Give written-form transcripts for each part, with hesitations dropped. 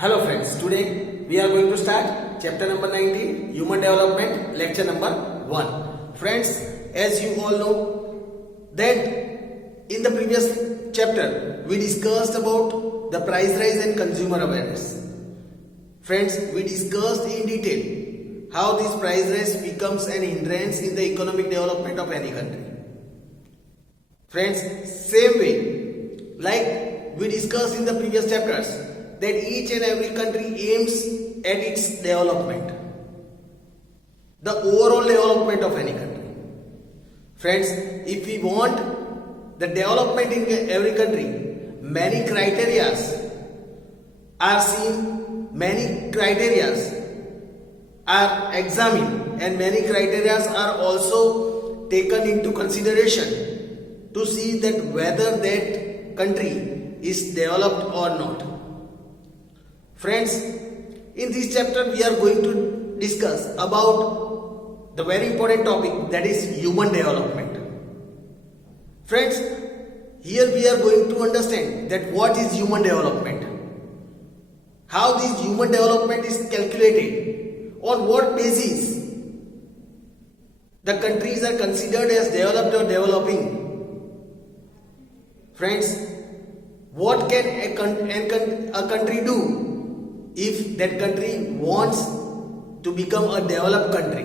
Hello friends, today we are going to start chapter number 19, Human Development, lecture number 1. Friends, as you all know that in the previous chapter we discussed about the price rise and consumer awareness. Friends, we discussed in detail how this price rise becomes an hindrance in the economic development of any country. Friends, same way, like we discussed in the previous chapters, that each and every country aims at its development, the overall development of any country. Friends, if we want the development in every country, many criterias are seen, many criterias are examined, and many criterias are also taken into consideration to see that whether that country is developed or not. Friends, in this chapter we are going to discuss about the very important topic, that is human development. Friends, here we are going to understand that what is human development, how this human development is calculated, on what basis the countries are considered as developed or developing. Friends, what can a country do if that country wants to become a developed country?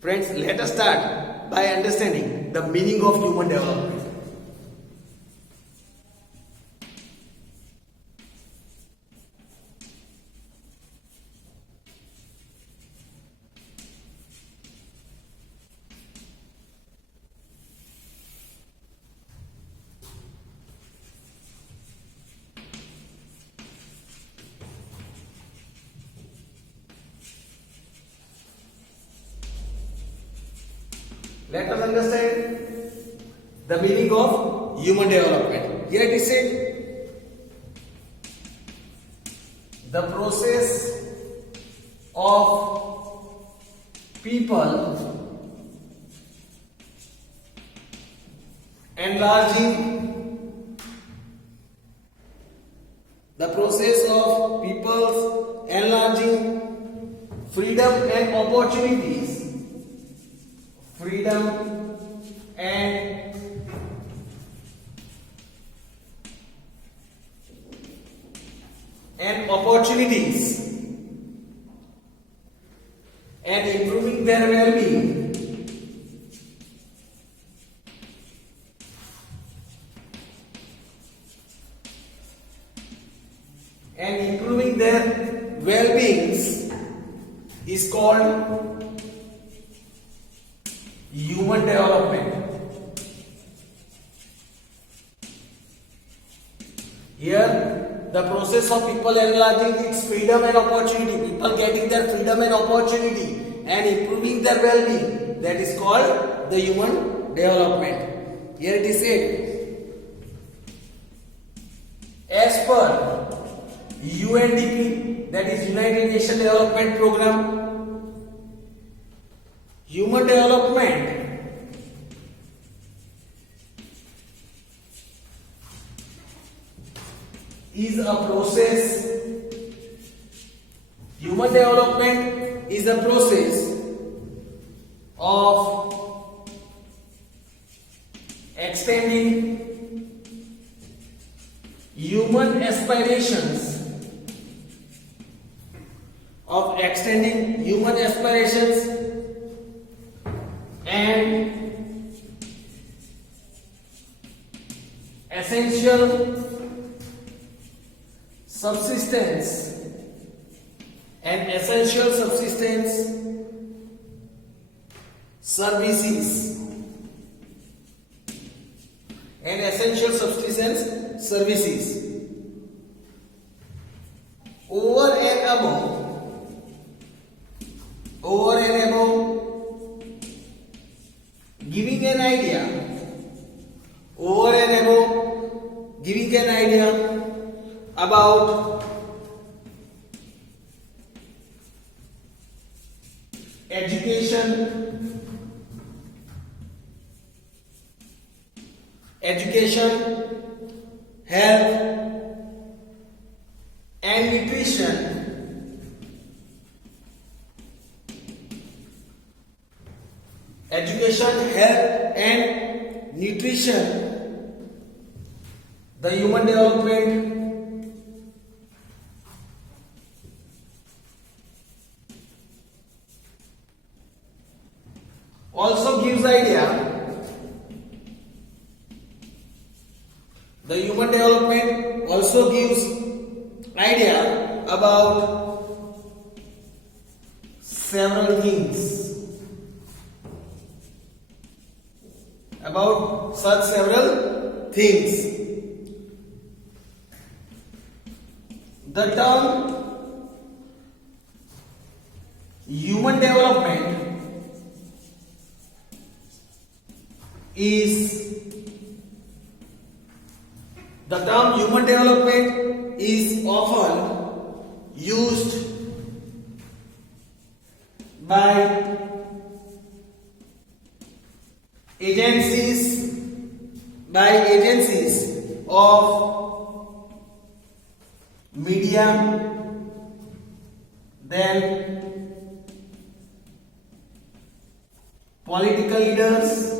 Friends, let us start by understanding the meaning of human development. Let us understand the meaning of human development. Here it is said, the process of people enlarging, freedom and opportunities, and improving their well-being, is called human development. Here, the process of people enlarging its freedom and opportunity, people getting their freedom and opportunity and improving their well-being, that is called the human development. Here it is said, as per UNDP, that is United Nations Development Program, human development is a process. Human development is a process of extending human aspirations, and essential subsistence services over and above giving an idea about education, health, education, health and nutrition, the human development also gives idea. The human development also gives idea about several things. About such several things. The term human development is often used by agencies of media, then political leaders,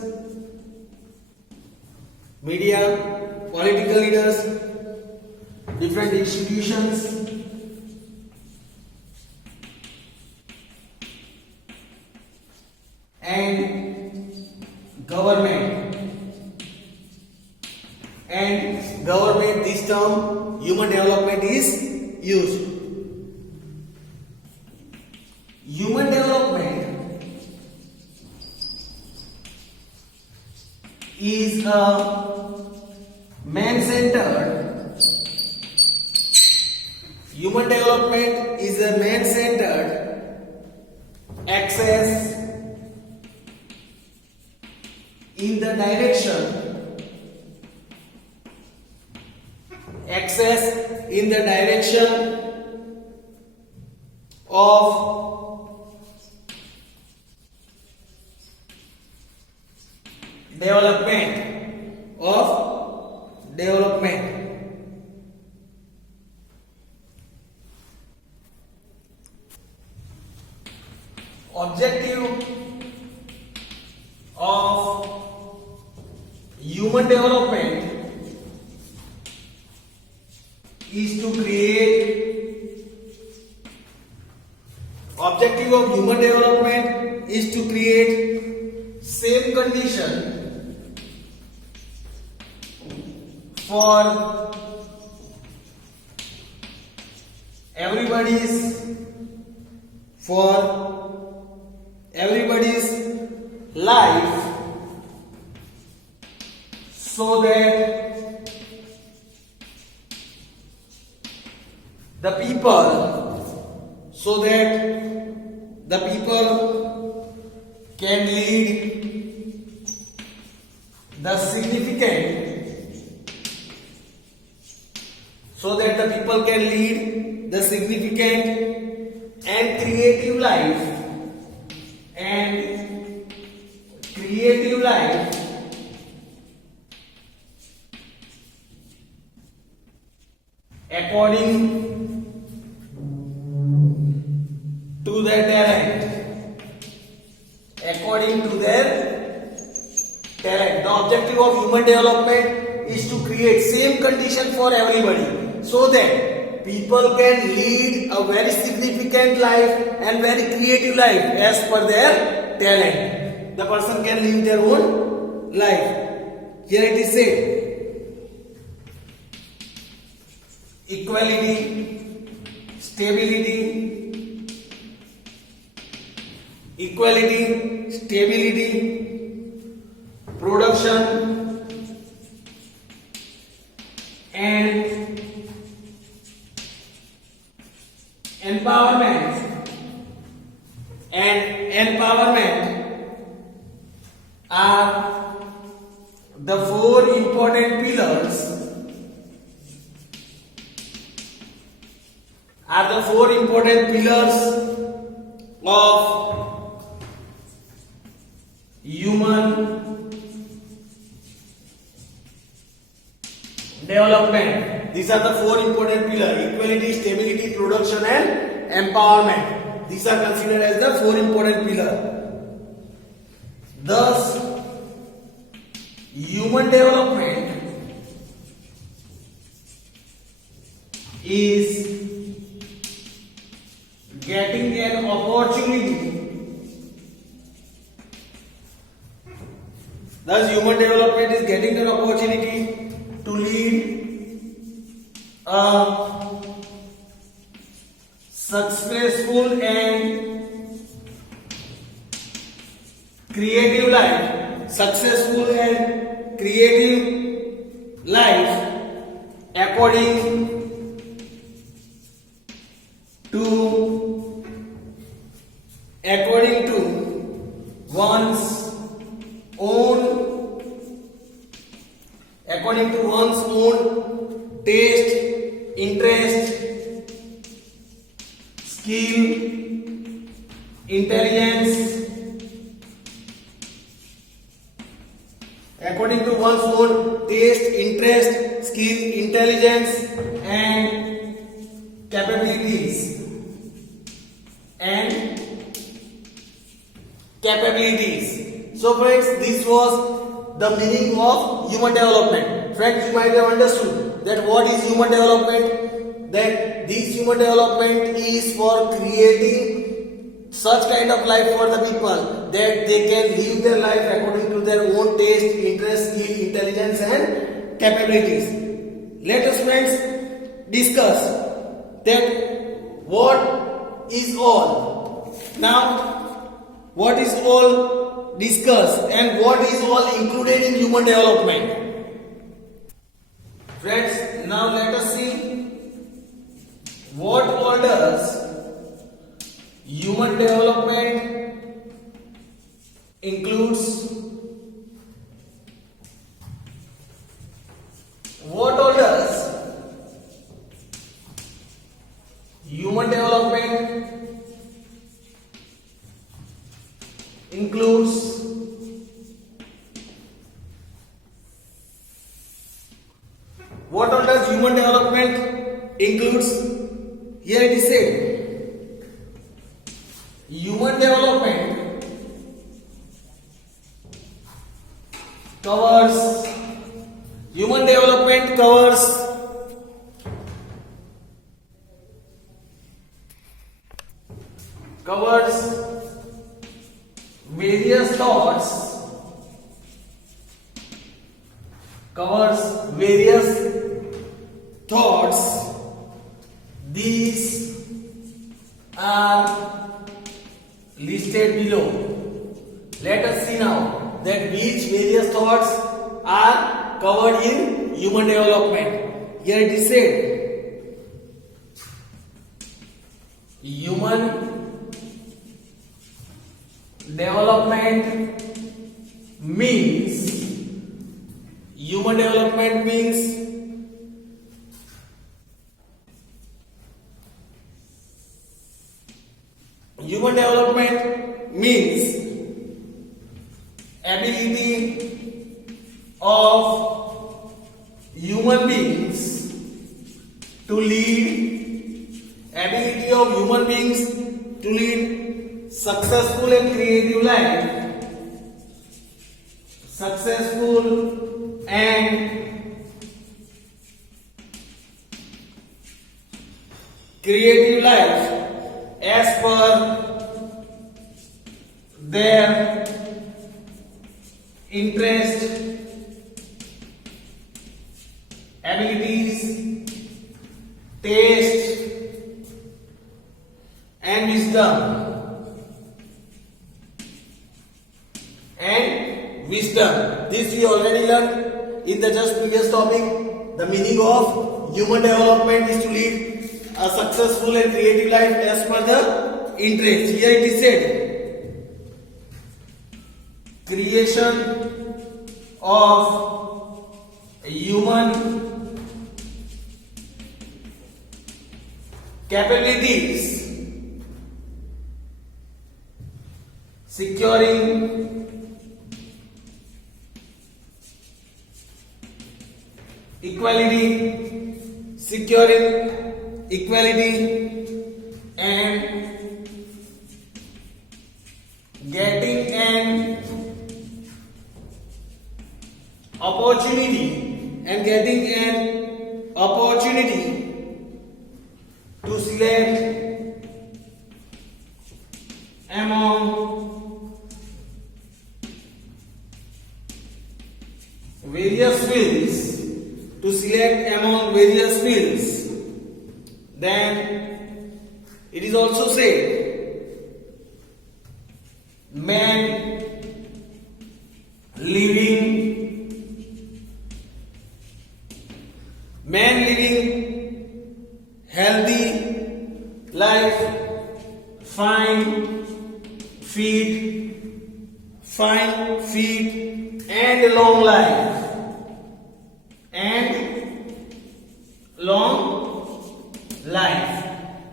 different institutions, and government. This term human development is used. Human development is a man-centered access in the direction of development. Objective of human development is to create same condition for everybody's life, so that the people can lead the significant and creative life according to their talent. The objective of human development is to create same condition for everybody, so that people can lead a very significant life and very creative life as per their talent. The person can live their own life. Here it is said, equality, stability, production, and empowerment are the four important pillars of human development. These are the four important pillars: equality, stability, production and empowerment. These are considered as the four important pillars. Thus, human development is getting an opportunity. Thus, human development is getting an opportunity to lead a successful and creative life. Successful and creative life according to one's own taste, interest, skill, intelligence. According to one's own taste, interest, skill, intelligence, and capabilities. So friends, this was the meaning of human development. Friends, you might have understood that what is human development? That this human development is for creating such kind of life for the people that they can live their life according to their own taste, interest, skill, intelligence, and capabilities. Let us, friends, discuss that what is all. Now, what is all discussed and what is all included in human development? Friends, now let us see what all does human development includes. What all does human development includes? What all does human development includes? Here it is said, human development covers various thoughts. These are listed below. Let us see now that which various thoughts are covered in human development. Here it is said, human development means ability of human beings to lead successful and creative life. As per their interest, abilities, taste, and wisdom. This we already learned in the just previous topic. The meaning of human development is to lead a successful and creative life as per the interest. Here it is said, creation of human capabilities, securing equality and getting an opportunity and getting an opportunity to select among various fields, then it is also said man living healthy life, fine feet and long life,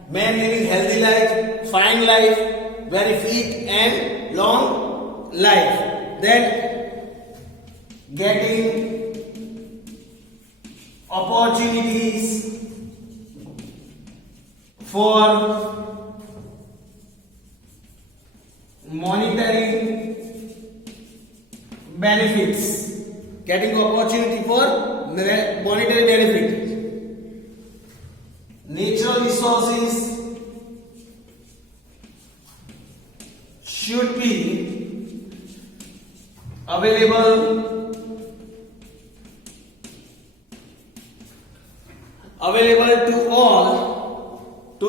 man living healthy life, fine life, very fit and long life, then getting opportunities for monetary benefits, natural resources should be available to all to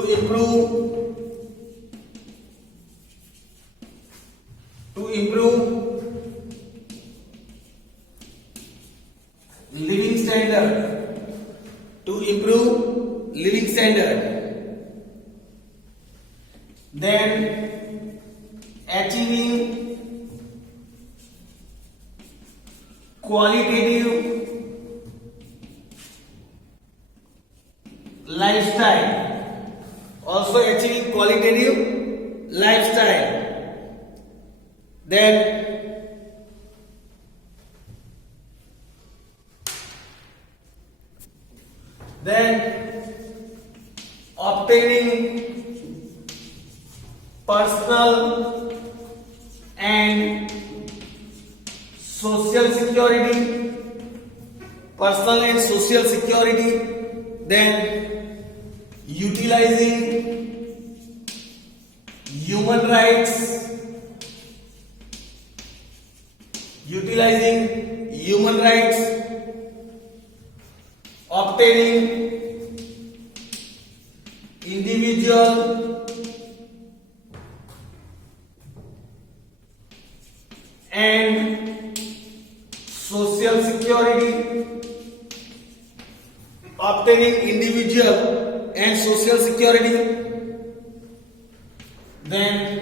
improve living standard, then achieving qualitative lifestyle, then obtaining personal and social security, then utilizing human rights, obtaining individual and social security, then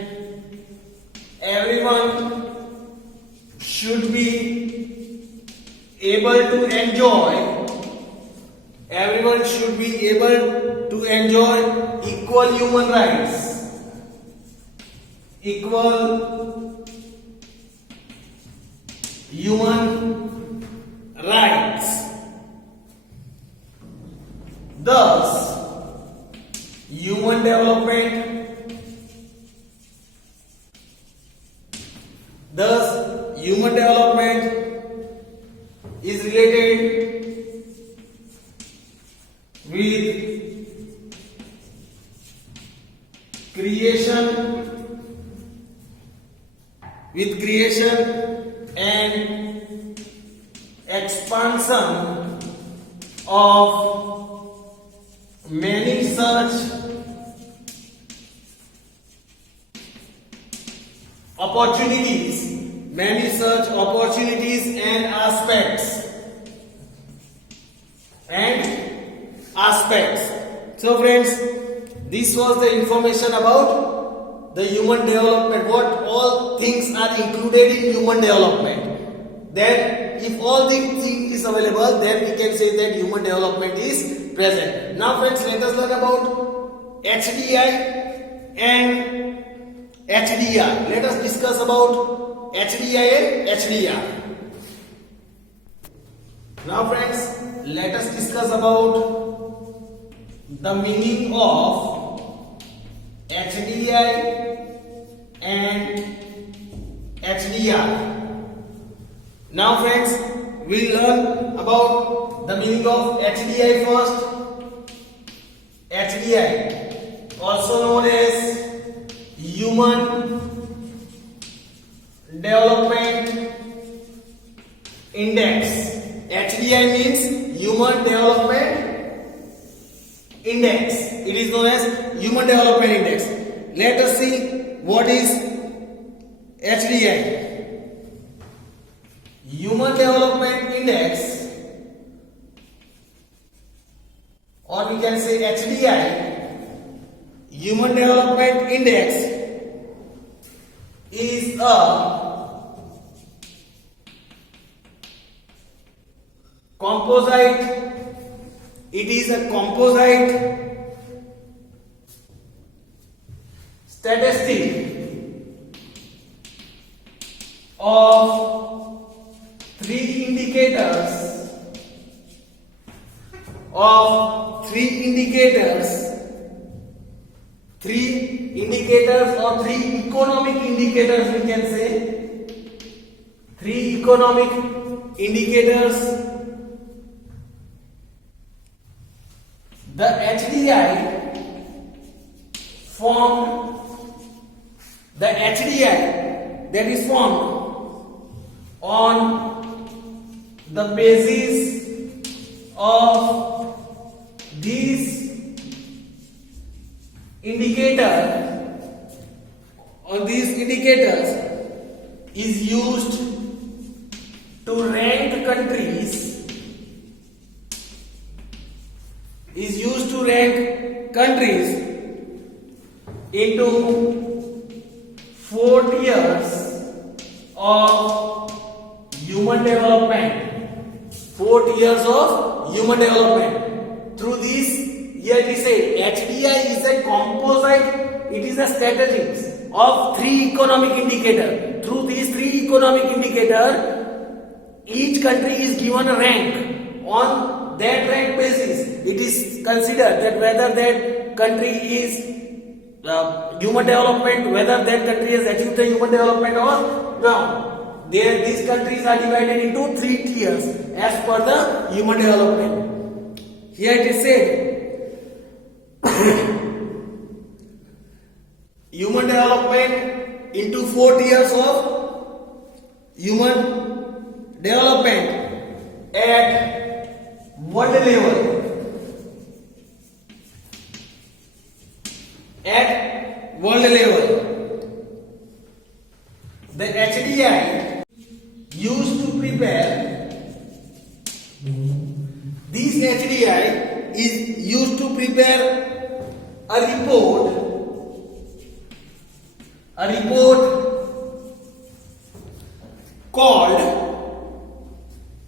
everyone should be able to enjoy equal human rights. Thus, human development is related with creation and expansion of many such opportunities and aspects. So friends, this was the information about the human development, what all things are included in human development. Then if all these things is available, then we can say that human development is present. Now friends, let us learn about HDI and HDR. Let us discuss about HDI and HDR. Now friends, let us discuss about the meaning of HDI and HDR. Now friends, we'll learn about the meaning of HDI first. HDI, also known as Human Development Index. HDI means Human Development Index. It is known as Human Development Index. Let us see what is HDI. Human Development Index, or we can say HDI, Human Development Index is a composite. It is a composite statistic of three indicators or three economic indicators, we can say three economic indicators. The HDI that is formed on the basis of these indicators is used to rank countries into 4 tiers of human development. 4 tiers of human development. Through this, here we say HDI is a composite. It is a statistics of 3 economic indicators. Through these 3 economic indicators, each country is given a rank. On that rank basis, it is considered that whether that country is human development, whether that country has achieved the human development or no. These countries are divided into 3 tiers as per the human development. Here it is said human development into 4 tiers of human development at world level. At world level, the HDI used to prepare, this HDI is used to prepare a report called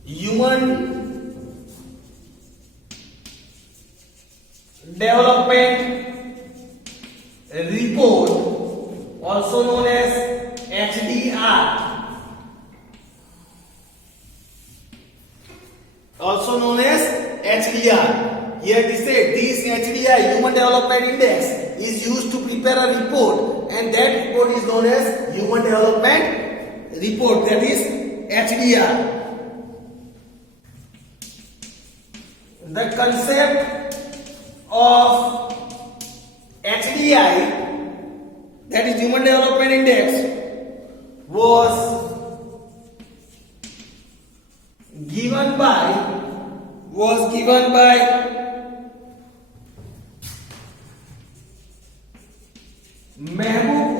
Human Development Report, also known as HDR, Here it is said this HDI, Human Development Index, is used to prepare a report, and that report is known as Human Development Report, that is HDR. The concept of HDI, that is Human Development Index, was given by Mehboob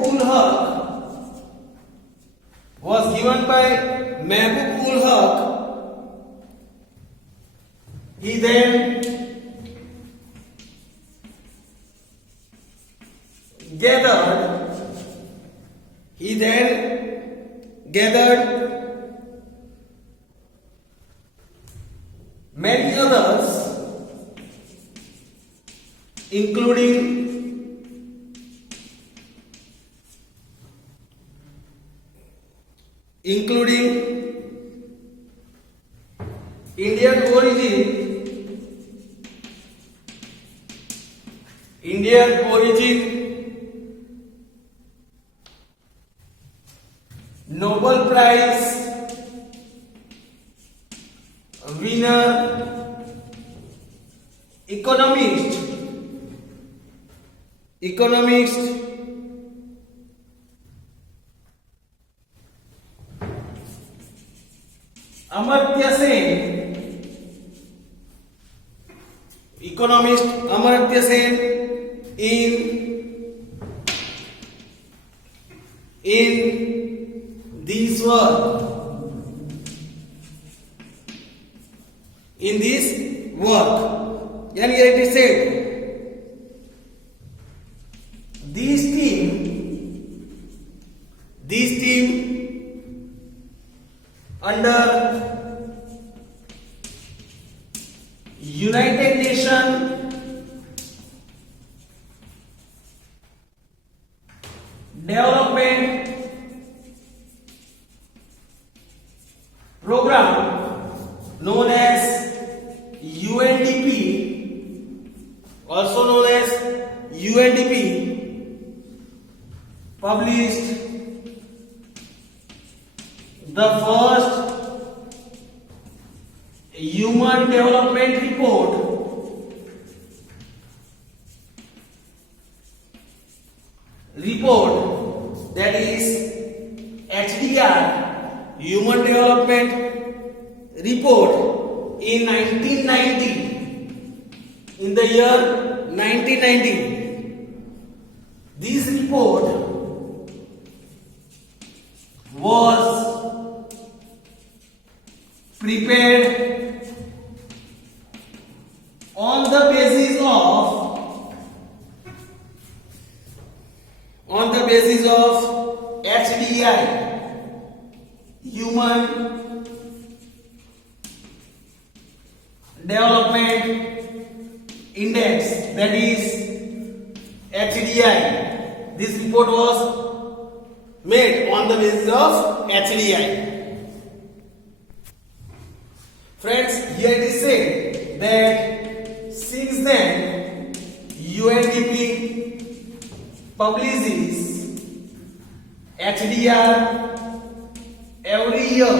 ul Haq. He then gathered many others, including Indian origin Nobel Prize economist Amartya Sen, in this work, and here it is said, this team under United Nations Development Program known as UNDP, also known as UNDP, published the first Human Development Report that is HDR, Human Development Report, in 1990, in the year 1990. This report was prepared on the basis of HDI, Human Development Index, that is HDI. This report was made on the basis of HDI. Friends, here it is said that since then UNDP publishes HDR every year.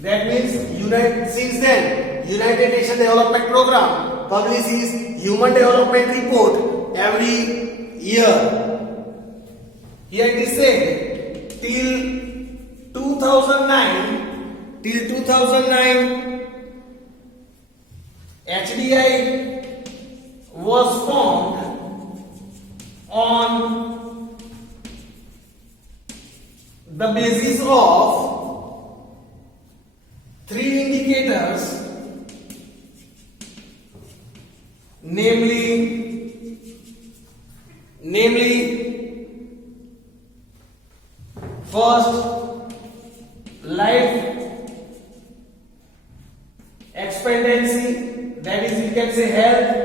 That means since then United Nations Development Program publishes Human Development Report every year. Here it is said till 2009 HDI was formed on the basis of three indicators, namely first, life expectancy, that is we can say health,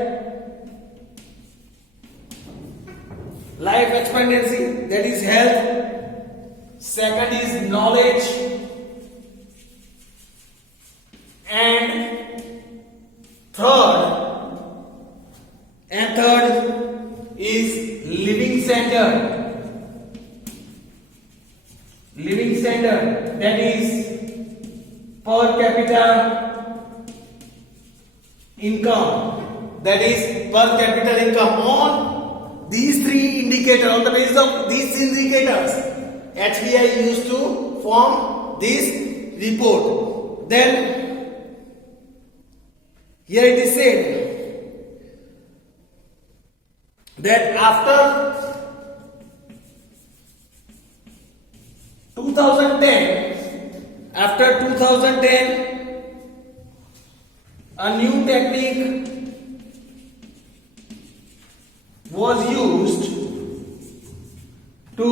life expectancy, that is health. Second is knowledge, and third is living standard, that is per capita income, on these three indicators, on the basis of these indicators, HDI used to form this report. Then here it is said that after 2010 a new technique was used to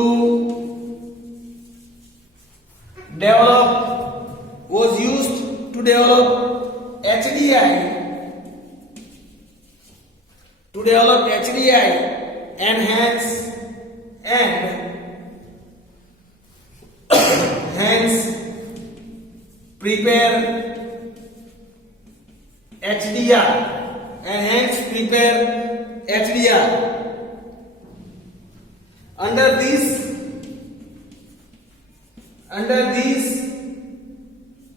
develop HDI, and hence prepare HDR, under this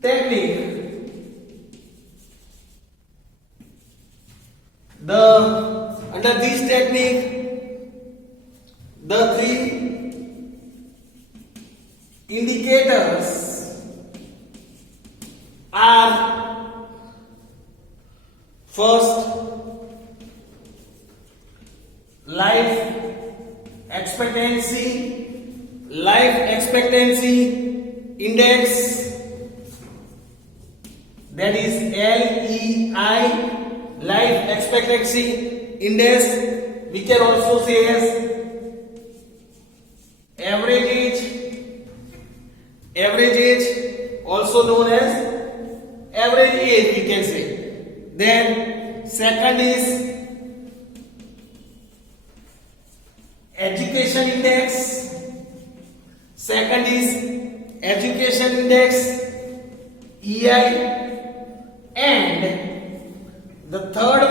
technique. Under this technique, indicators are first life expectancy index, that is LEI, life expectancy index. We can also say as average age, also known as average age, we can say. Then second is education index, EI, and the third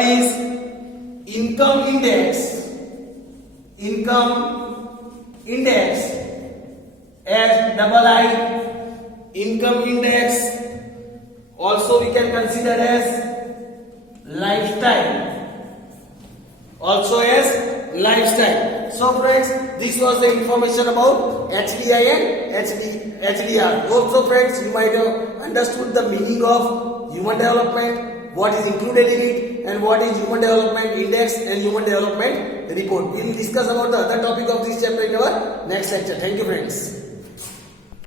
is income index, as double I, income index. Also we can consider as lifestyle. So friends, this was the information about HDI and HDR. Also friends, you might have understood the meaning of human development, what is included in it, and what is human development index and human development report. We will discuss about the other topic of this chapter in our next lecture. Thank you friends.